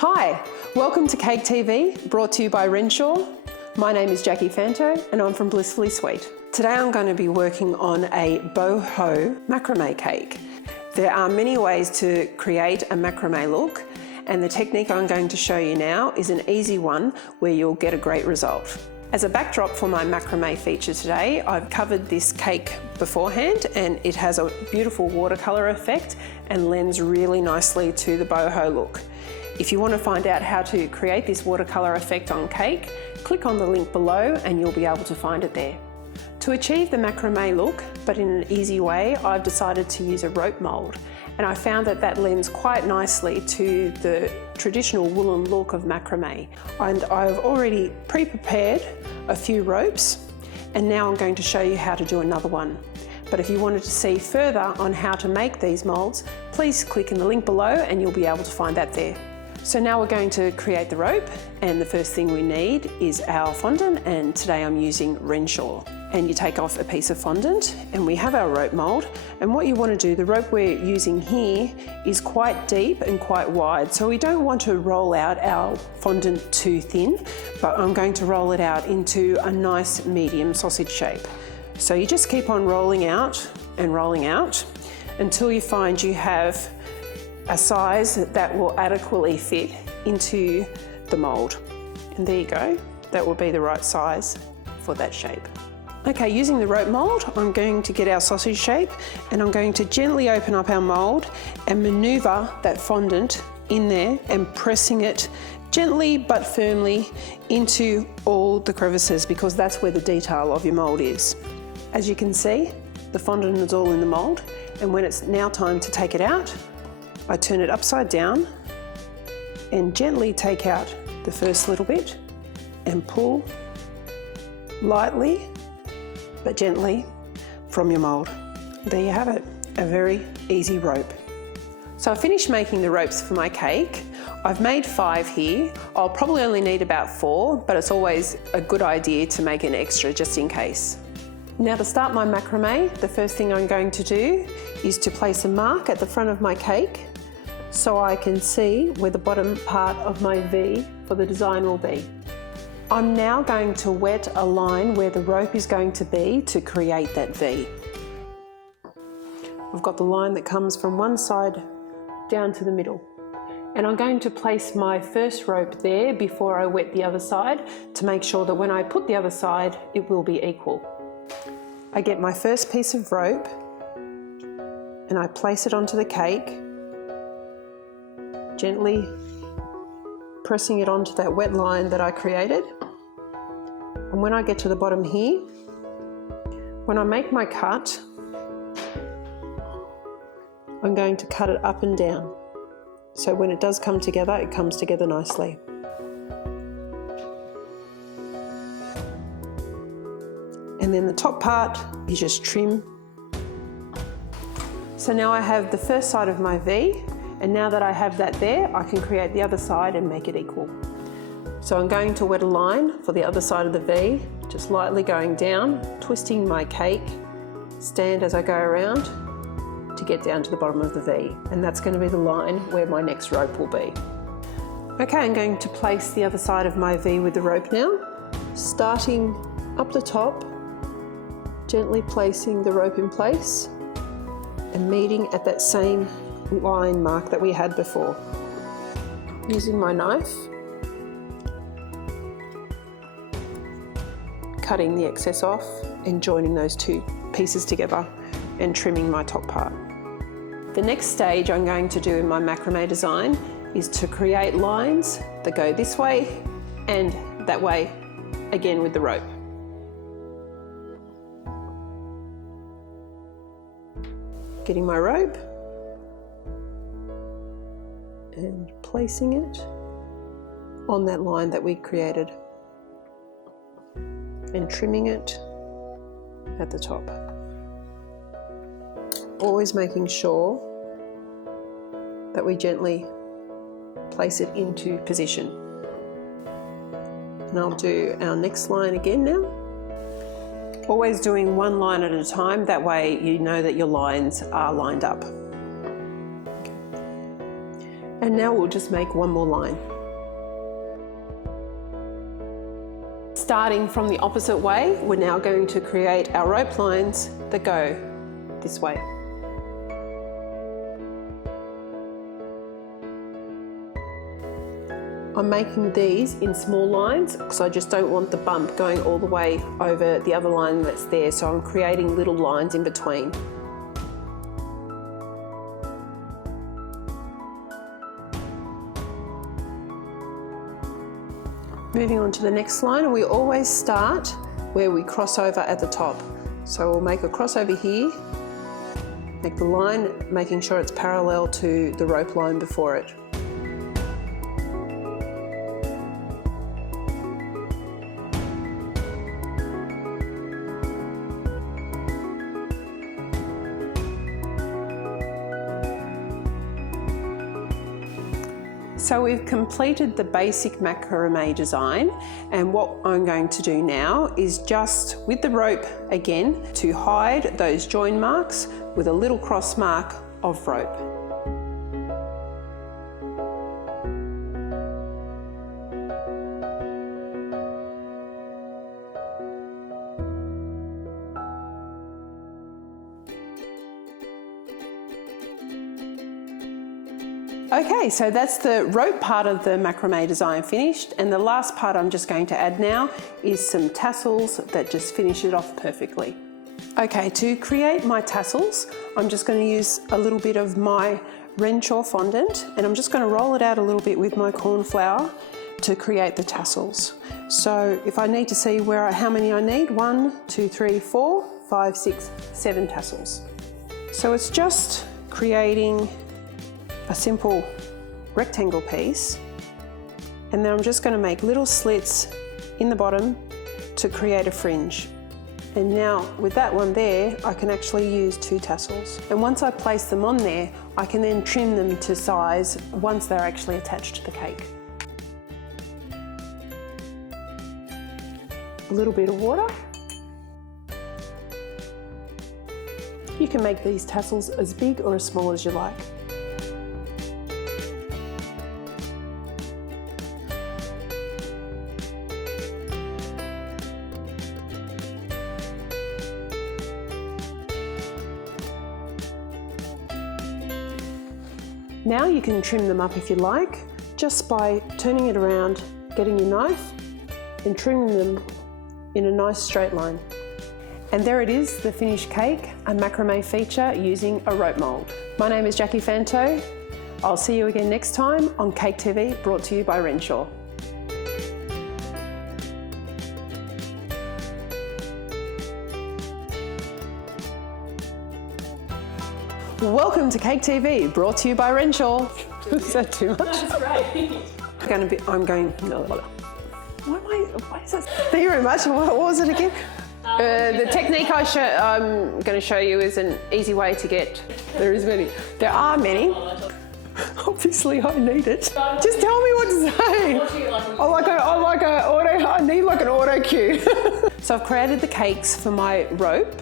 Hi, welcome to Cake TV, brought to you by Renshaw. My name is Jacki Fanto and I'm from Blissfully Sweet. Today I'm going to be working on a boho macrame cake. There are many ways to create a macrame look, and the technique I'm going to show you now is an easy one where you'll get a great result. As a backdrop for my macrame feature today, I've covered this cake beforehand and it has a beautiful watercolour effect and lends really nicely to the boho look. If you want to find out how to create this watercolour effect on cake, click on the link below and you'll be able to find it there. To achieve the macrame look, but in an easy way, I've decided to use a rope mould, and I found that that lends quite nicely to the traditional woolen look of macrame. And I've already pre-prepared a few ropes, and now I'm going to show you how to do another one. But if you wanted to see further on how to make these moulds, please click in the link below and you'll be able to find that there. So now we're going to create the rope, and the first thing we need is our fondant, and today I'm using Renshaw. And you take off a piece of fondant and we have our rope mould, and what you want to do, the rope we're using here is quite deep and quite wide, so we don't want to roll out our fondant too thin, but I'm going to roll it out into a nice medium sausage shape. So you just keep on rolling out and rolling out until you find you have a size that will adequately fit into the mould. And there you go, that will be the right size for that shape. Okay, using the rope mould, I'm going to get our sausage shape and I'm going to gently open up our mould and manoeuvre that fondant in there and pressing it gently but firmly into all the crevices, because that's where the detail of your mould is. As you can see, the fondant is all in the mould, and when it's now time to take it out, I turn it upside down and gently take out the first little bit and pull lightly but gently from your mould. There you have it, a very easy rope. So I finished making the ropes for my cake. I've made 5 here. I'll probably only need about 4, but it's always a good idea to make an extra just in case. Now to start my macrame, the first thing I'm going to do is to place a mark at the front of my cake so I can see where the bottom part of my V for the design will be. I'm now going to wet a line where the rope is going to be to create that V. I've got the line that comes from one side down to the middle. And I'm going to place my first rope there before I wet the other side to make sure that when I put the other side, it will be equal. I get my first piece of rope and I place it onto the cake, gently pressing it onto that wet line that I created. And when I get to the bottom here, when I make my cut, I'm going to cut it up and down. So when it does come together, it comes together nicely. And then the top part, you just trim. So now I have the first side of my V, and now that I have that there, I can create the other side and make it equal. So I'm going to wet a line for the other side of the V, just lightly going down, twisting my cake stand as I go around to get down to the bottom of the V. And that's going to be the line where my next rope will be. Okay, I'm going to place the other side of my V with the rope now, starting up the top, gently placing the rope in place and meeting at that same line mark that we had before. Using my knife, cutting the excess off and joining those two pieces together and trimming my top part. The next stage I'm going to do in my macrame design is to create lines that go this way and that way, again with the rope. Getting my rope and placing it on that line that we created and trimming it at the top. Always making sure that we gently place it into position. And I'll do our next line again now. Always doing one line at a time, that way you know that your lines are lined up. Okay. And now we'll just make one more line. Starting from the opposite way, we're now going to create our rope lines that go this way. I'm making these in small lines because I just don't want the bump going all the way over the other line that's there, so I'm creating little lines in between. Moving on to the next line, and we always start where we cross over at the top. So we'll make a crossover here, make the line, making sure it's parallel to the rope line before it. So we've completed the basic macrame design, and what I'm going to do now is just with the rope again to hide those join marks with a little cross mark of rope. Okay, so that's the rope part of the macrame design finished, and the last part I'm just going to add now is some tassels that just finish it off perfectly. Okay, to create my tassels, I'm just going to use a little bit of my Renshaw fondant, and I'm just going to roll it out a little bit with my corn flour to create the tassels. So if I need to see how many I need, 1, 2, 3, 4, 5, 6, 7 tassels. So it's just creating a simple rectangle piece, and then I'm just going to make little slits in the bottom to create a fringe. And now with that one there, I can actually use 2 tassels, and once I place them on there, I can then trim them to size once they're actually attached to the cake. A little bit of water. You can make these tassels as big or as small as you like. Now you can trim them up if you like, just by turning it around, getting your knife and trimming them in a nice straight line. And there it is, the finished cake, a macrame feature using a rope mould. My name is Jacki Fanto. I'll see you again next time on Cake TV, brought to you by Renshaw. Welcome to Cake TV, brought to you by Renshaw. Is that too much? That's right. What is that? Thank you very much. What was it again? The technique I'm going to show you is an easy way to get. There are many. Obviously, I need it. Just tell me what to say. I need like an auto cue. So I've created the cakes for my rope.